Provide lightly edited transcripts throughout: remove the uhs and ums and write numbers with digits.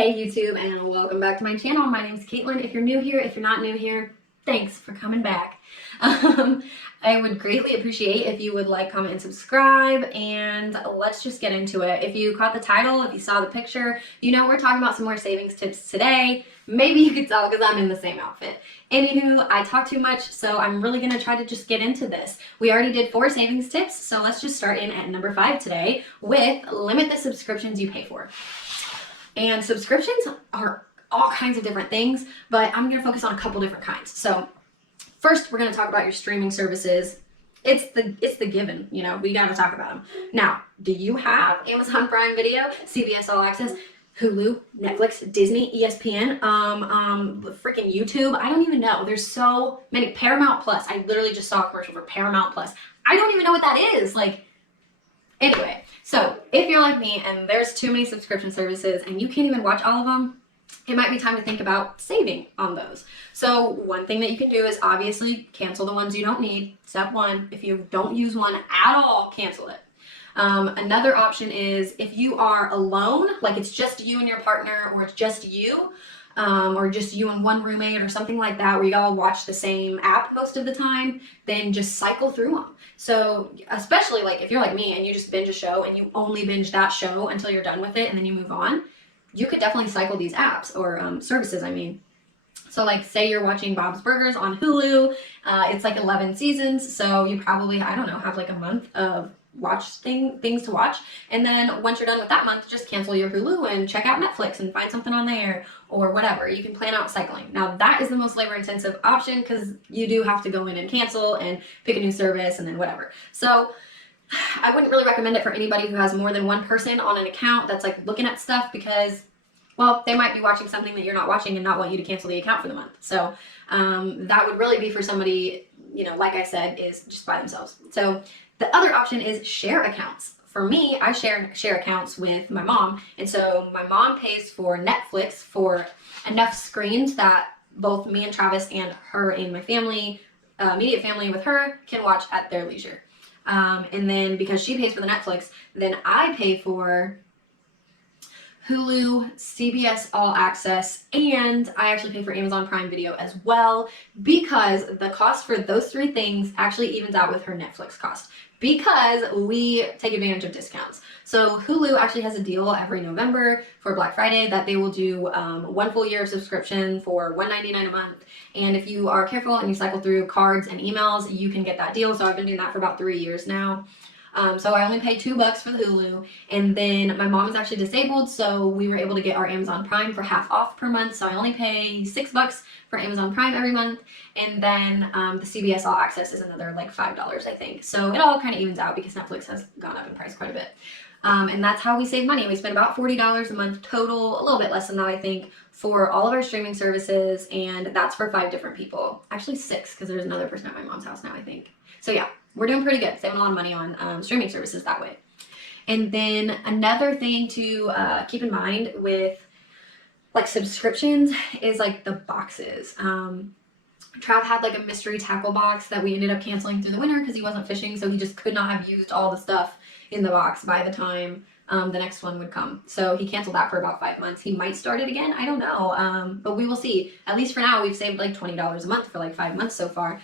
Hey YouTube, and welcome back to my channel. My name is Caitlin. If you're new here, if you're not new here, thanks for coming back. I would greatly appreciate if you would like, comment, and subscribe, and let's just get into it. If you caught the title, if you saw the picture, you know we're talking about some more savings tips today. Maybe you could tell because I'm in the same outfit. Anywho, I talk too much, so I'm really going to try to just get into this. We already did 4 savings tips, so let's just start in at number 5 today with limit the subscriptions you pay for. And subscriptions are all kinds of different things, but I'm going to focus on a couple different kinds. So first, we're going to talk about your streaming services. It's the given, you know, we got to talk about them. Now, do you have Amazon Prime Video, CBS All Access, Hulu, Netflix, Disney, ESPN, freaking YouTube? I don't even know. There's so many. Paramount Plus. I literally just saw a commercial for Paramount Plus. I don't even know what that is. Anyway, so if you're like me and there's too many subscription services and you can't even watch all of them, it might be time to think about saving on those. So one thing that you can do is obviously cancel the ones you don't need. Step 1, if you don't use one at all, cancel it. Another option is if you are alone, like it's just you and your partner, or it's just you, or just you and one roommate or something like that, where you all watch the same app most of the time, then just cycle through them. So especially like if you're like me and you just binge a show and you only binge that show until you're done with it and then you move on, you could definitely cycle these apps or services, I mean. So like say you're watching Bob's Burgers on Hulu, it's like 11 seasons, so you probably, I don't know, have like a month of things to watch, and then once you're done with that month, just cancel your Hulu and check out Netflix and find something on there or whatever. You can plan out cycling. Now that is the most labor intensive option because you do have to go in and cancel and pick a new service and then whatever. So I wouldn't really recommend it for anybody who has more than one person on an account that's like looking at stuff, because well, they might be watching something that you're not watching and not want you to cancel the account for the month. So that would really be for somebody, you know, like I said, is just by themselves. So the other option is share accounts. For me, I share accounts with my mom. And so my mom pays for Netflix for enough screens that both me and Travis and her and my family, immediate family with her, can watch at their leisure. And then because she pays for the Netflix, then I pay for Hulu, CBS All Access, and I actually pay for Amazon Prime Video as well, because the cost for those 3 things actually evens out with her Netflix cost, because we take advantage of discounts. So Hulu actually has a deal every November for Black Friday that they will do 1 full year of subscription for $1.99 a month. And if you are careful and you cycle through cards and emails, you can get that deal. So I've been doing that for about 3 years now. So I only pay $2 for the Hulu, and then my mom is actually disabled, so we were able to get our Amazon Prime for half off per month. So I only pay $6 for Amazon Prime every month, and then the CBS All Access is another like $5, I think. So it all kind of evens out because Netflix has gone up in price quite a bit. And that's how we save money. We spend about $40 a month total, a little bit less than that, I think, for all of our streaming services, and that's for 5 different people. Actually 6, because there's another person at my mom's house now, I think. So yeah, we're doing pretty good, saving a lot of money on streaming services that way. And then another thing to keep in mind with like subscriptions is like the boxes. Trav had like a mystery tackle box that we ended up canceling through the winter because he wasn't fishing, so he just could not have used all the stuff in the box by the time the next one would come. So he canceled that for about 5 months. He might start it again, I don't know, but we will see. At least for now, we've saved like $20 a month for like 5 months so far.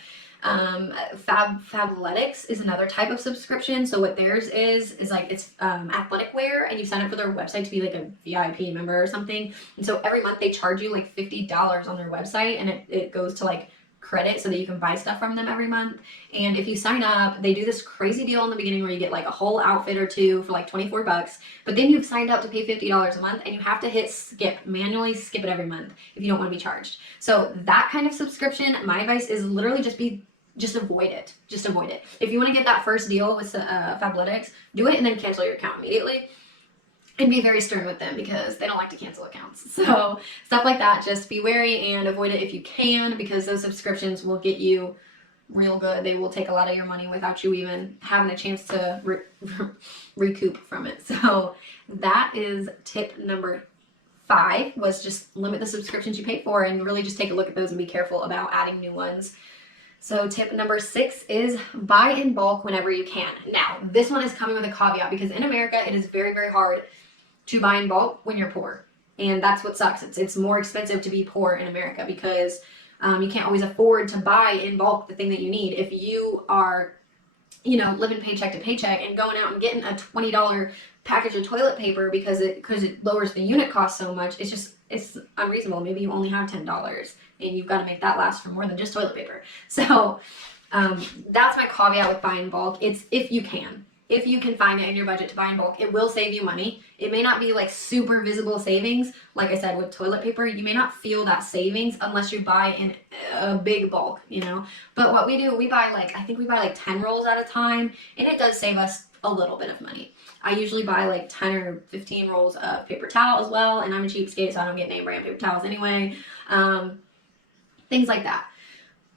Fabletics is another type of subscription. So what theirs is like, it's athletic wear, and you sign up for their website to be like a VIP member or something. And so every month they charge you like $50 on their website, and it goes to like credit so that you can buy stuff from them every month. And if you sign up, they do this crazy deal in the beginning where you get like a whole outfit or 2 for like $24, but then you've signed up to pay $50 a month, and you have to hit skip, manually skip it every month if you don't want to be charged. So that kind of subscription, my advice is literally just avoid it. Just avoid it. If you want to get that first deal with Fabletics, do it and then cancel your account immediately. And be very stern with them because they don't like to cancel accounts. So stuff like that, just be wary and avoid it if you can, because those subscriptions will get you real good. They will take a lot of your money without you even having a chance to recoup from it. So that is tip number 5, was just limit the subscriptions you pay for and really just take a look at those and be careful about adding new ones. So tip number 6 is buy in bulk whenever you can. Now, this one is coming with a caveat because in America, it is very, very hard to buy in bulk when you're poor. And that's what sucks. It's more expensive to be poor in America because you can't always afford to buy in bulk the thing that you need. If you are, living paycheck to paycheck and going out and getting a $20 package of toilet paper because it lowers the unit cost so much, it's unreasonable. Maybe you only have $10 and you've got to make that last for more than just toilet paper. So that's my caveat with buying in bulk. It's if you can. If you can find it in your budget to buy in bulk, it will save you money. It may not be like super visible savings. Like I said, with toilet paper, you may not feel that savings unless you buy in a big bulk, But what we do, I think we buy like 10 rolls at a time, and it does save us a little bit of money. I usually buy like 10 or 15 rolls of paper towel as well, and I'm a cheapskate, so I don't get name brand paper towels anyway. Things like that.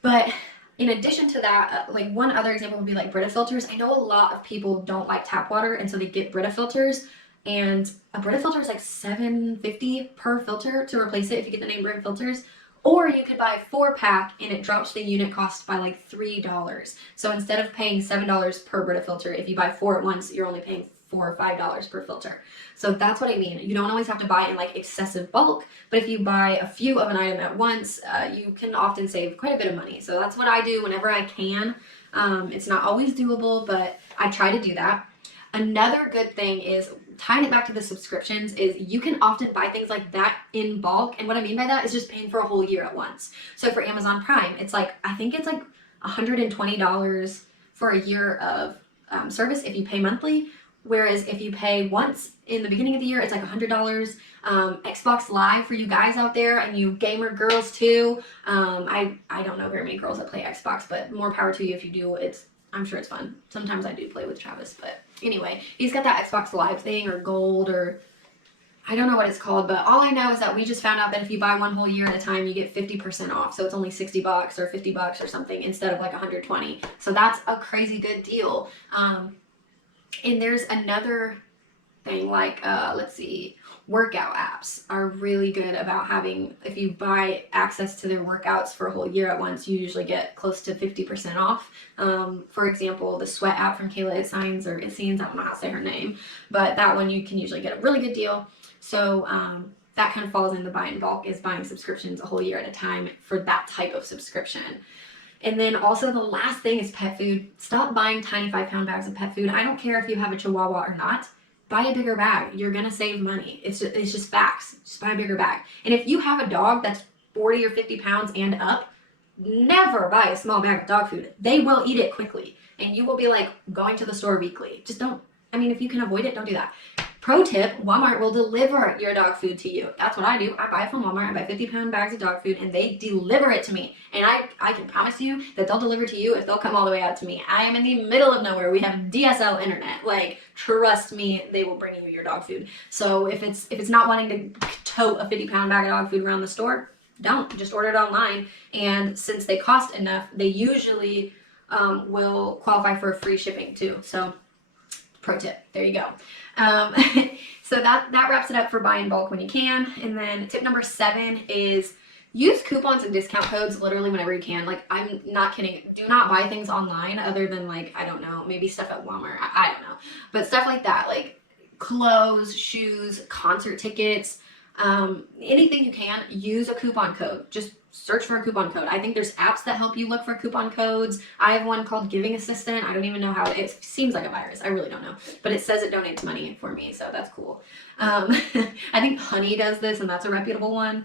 But in addition to that, like one other example would be like Brita filters. I know a lot of people don't like tap water, and so they get Brita filters. And a Brita filter is like $7.50 per filter to replace it if you get the name brand filters. Or you could buy a 4-pack and it drops the unit cost by like $3. So instead of paying $7 per Brita filter, if you buy 4 at once, you're only paying $4 or $5 per filter. So that's what I mean. You don't always have to buy in like excessive bulk, but if you buy a few of an item at once, you can often save quite a bit of money. So that's what I do whenever I can. It's not always doable, but I try to do that. Another good thing is, tying it back to the subscriptions, is you can often buy things like that in bulk. And what I mean by that is just paying for a whole year at once. So for Amazon Prime, I think it's like $120 for a year of service if you pay monthly. Whereas if you pay once in the beginning of the year, it's like $100. Xbox Live for you guys out there and you gamer girls too. I don't know very many girls that play Xbox, but more power to you if you do. I'm sure it's fun. Sometimes I do play with Travis, but anyway, he's got that Xbox Live thing, or Gold, or I don't know what it's called, but all I know is that we just found out that if you buy one whole year at a time, you get 50% off. So it's only $60 or $50 or something instead of like $120. So that's a crazy good deal. And there's another thing like, let's see, workout apps are really good about having, if you buy access to their workouts for a whole year at once, you usually get close to 50% off. For example, the Sweat app from Kayla Itsines, I don't know how to say her name, but that one you can usually get a really good deal. So that kind of falls in the buy in bulk, is buying subscriptions a whole year at a time for that type of subscription. And then also the last thing is pet food. Stop buying tiny 5-pound bags of pet food. I don't care if you have a Chihuahua or not. Buy a bigger bag. You're gonna save money. It's just facts. Just buy a bigger bag. And if you have a dog that's 40 or 50 pounds and up, never buy a small bag of dog food. They will eat it quickly, and you will be like going to the store weekly. Just don't. If you can avoid it, don't do that. Pro tip, Walmart will deliver your dog food to you. That's what I do. I buy it from Walmart. I buy 50-pound bags of dog food, and they deliver it to me. And I can promise you that they'll deliver to you if they'll come all the way out to me. I am in the middle of nowhere. We have DSL internet. Like, trust me, they will bring you your dog food. So if it's not wanting to tote a 50-pound bag of dog food around the store, don't. Just order it online. And since they cost enough, they usually will qualify for free shipping too. So pro tip, there you go. So that wraps it up for buy in bulk when you can. And then tip number 7 is use coupons and discount codes literally whenever you can. Like, I'm not kidding. Do not buy things online other than, like, I don't know, maybe stuff at Walmart. I don't know. But stuff like that, like clothes, shoes, concert tickets, anything you can, use a coupon code. Just search for a coupon code. I think there's apps that help you look for coupon codes. I have one called Giving Assistant. I don't even know how it seems like a virus. I really don't know. But it says it donates money for me, so that's cool. I think Honey does this, and that's a reputable one.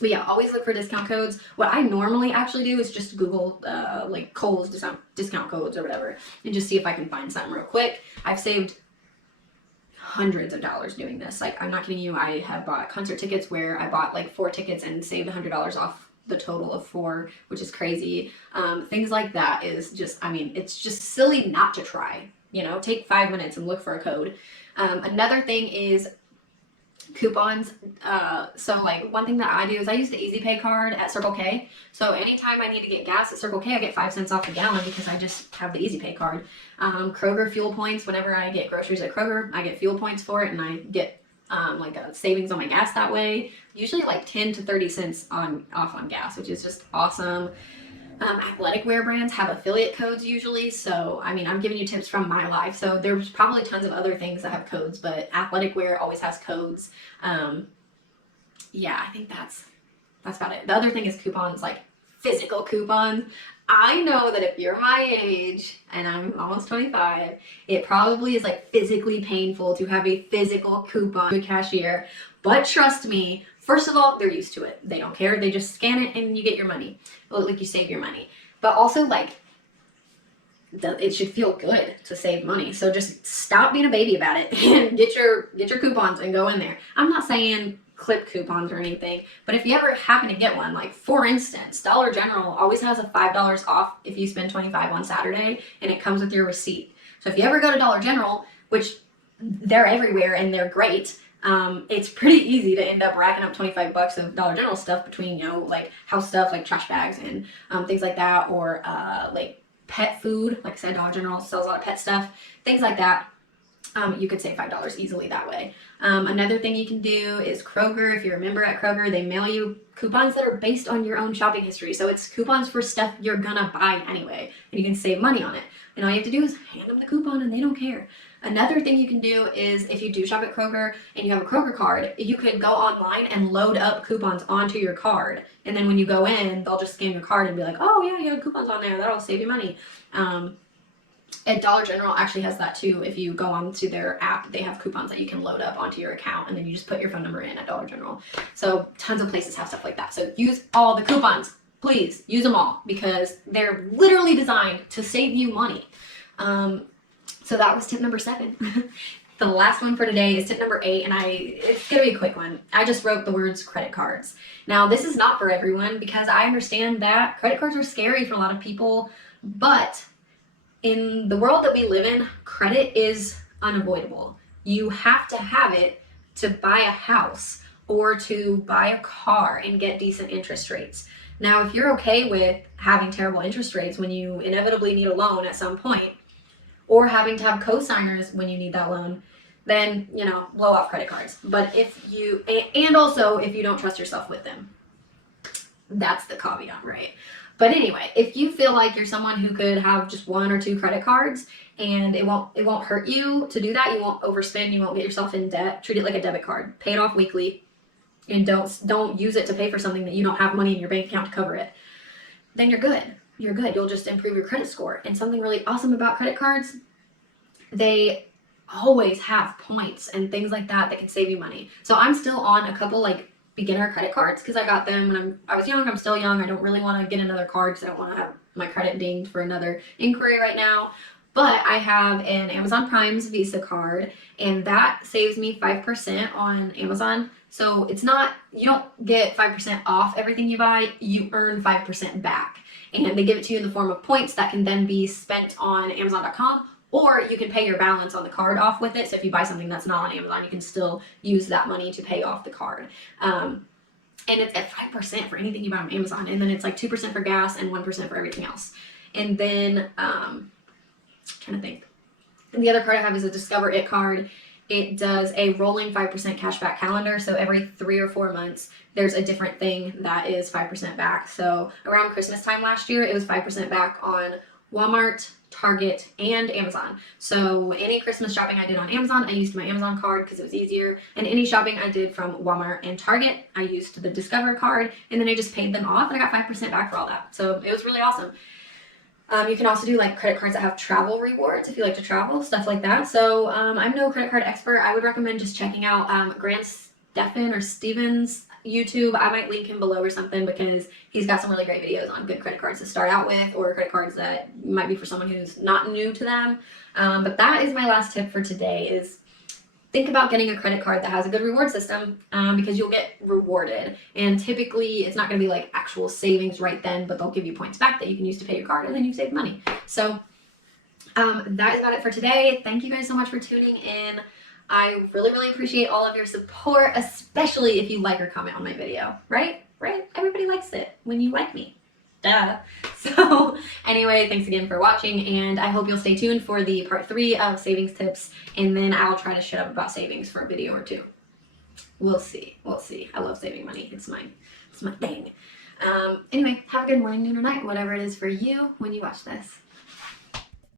But yeah, always look for discount codes. What I normally actually do is just Google like Kohl's discount codes or whatever, and just see if I can find something real quick. I've saved hundreds of dollars doing this. Like, I'm not kidding you. I have bought concert tickets where I bought like 4 tickets and saved $100 off the total of 4, which is crazy. Things like that is just, it's just silly not to try. Take 5 minutes and look for a code. Another thing is coupons. So like one thing that I do is I use the Easy Pay card at Circle K. So anytime I need to get gas at Circle K, I get 5 cents off a gallon because I just have the Easy Pay card. Kroger fuel points. Whenever I get groceries at Kroger, I get fuel points for it, and I get like a savings on my gas that way. Usually like 10 to 30 cents off on gas, which is just awesome. Athletic wear brands have affiliate codes usually. So, I'm giving you tips from my life. So there's probably tons of other things that have codes, but athletic wear always has codes. yeah, I think that's about it. The other thing is coupons, like physical coupons. I know that if you're my age, and I'm almost 25, it probably is like physically painful to have a physical coupon to a cashier. But trust me, first of all, they're used to it. They don't care. They just scan it and you get your money. Well, like you save your money. But also, like, it should feel good to save money. So just stop being a baby about it and get your coupons and go in there. I'm not saying clip coupons or anything, but if you ever happen to get one, like for instance, Dollar General always has a $5 off if you spend $25 on Saturday, and it comes with your receipt. So if you ever go to Dollar General, which they're everywhere and they're great, it's pretty easy to end up racking up $25 of Dollar General stuff between, you know, like house stuff like trash bags and things like that, or like pet food. Like I said, Dollar General sells a lot of pet stuff, things like that. You could save $5 easily that way. Another thing you can do is Kroger. If you're a member at Kroger, they mail you coupons that are based on your own shopping history. So it's coupons for stuff you're gonna buy anyway, and you can save money on it. And all you have to do is hand them the coupon and they don't care. Another thing you can do is if you do shop at Kroger and you have a Kroger card, you could go online and load up coupons onto your card. And then when you go in, they'll just scan your card and be like, oh yeah, you have coupons on there. That'll save you money. And Dollar General actually has that too. If you go onto their app, they have coupons that you can load up onto your account, and then you just put your phone number in at Dollar General. So tons of places have stuff like that. So use all the coupons. Please use them all because they're literally designed to save you money. So that was tip number 7. The last one for today is tip number 8, and it's gonna be a quick one. I just wrote the words credit cards. Now this is not for everyone because I understand that credit cards are scary for a lot of people, but in the world that we live in, credit is unavoidable. You have to have it to buy a house or to buy a car and get decent interest rates. Now, if you're okay with having terrible interest rates when you inevitably need a loan at some point, or having to have co-signers when you need that loan, then, you know, blow off credit cards. But if you, and also if you don't trust yourself with them, that's the caveat, right? But anyway, if you feel like you're someone who could have just 1 or 2 credit cards and it won't hurt you to do that, you won't overspend, you won't get yourself in debt, treat it like a debit card, pay it off weekly, and don't use it to pay for something that you don't have money in your bank account to cover it, then you're good. You're good. You'll just improve your credit score. And something really awesome about credit cards, they always have points and things like that can save you money. So I'm still on a couple like beginner credit cards because I got them when I was young. I'm still young. I don't really want to get another card because I don't want to have my credit dinged for another inquiry right now. But I have an Amazon Prime's Visa card, and that saves me 5% on Amazon. So it's not, you don't get 5% off everything you buy, you earn 5% back. And they give it to you in the form of points that can then be spent on Amazon.com, or you can pay your balance on the card off with it. So if you buy something that's not on Amazon, you can still use that money to pay off the card. And it's at 5% for anything you buy on Amazon. And then it's like 2% for gas and 1% for everything else. And then, trying to think. And the other card I have is a Discover It card. It does a rolling 5% cashback calendar. So every 3 or 4 months, there's a different thing that is 5% back. So around Christmas time last year, it was 5% back on Walmart, Target, and Amazon. So any Christmas shopping I did on Amazon, I used my Amazon card because it was easier. And any shopping I did from Walmart and Target, I used the Discover card, and then I just paid them off, and I got 5% back for all that. So it was really awesome. You can also do like credit cards that have travel rewards if you like to travel, stuff like that. So I'm no credit card expert. I would recommend just checking out Grant Stevens YouTube. I might link him below or something because he's got some really great videos on good credit cards to start out with, or credit cards that might be for someone who's not new to them. But that is my last tip for today is think about getting a credit card that has a good reward system because you'll get rewarded. And typically it's not going to be like actual savings right then, but they'll give you points back that you can use to pay your card and then you save money. So that is about it for today. Thank you guys so much for tuning in. I really, really appreciate all of your support, especially if you like or comment on my video, right? Right? Everybody likes it when you like me. Duh. So anyway, thanks again for watching, and I hope you'll stay tuned for the part 3 of savings tips, and then I'll try to shut up about savings for a video or 2. We'll see. We'll see. I love saving money. It's my thing. Anyway, have a good morning, noon, or night, whatever it is for you when you watch this.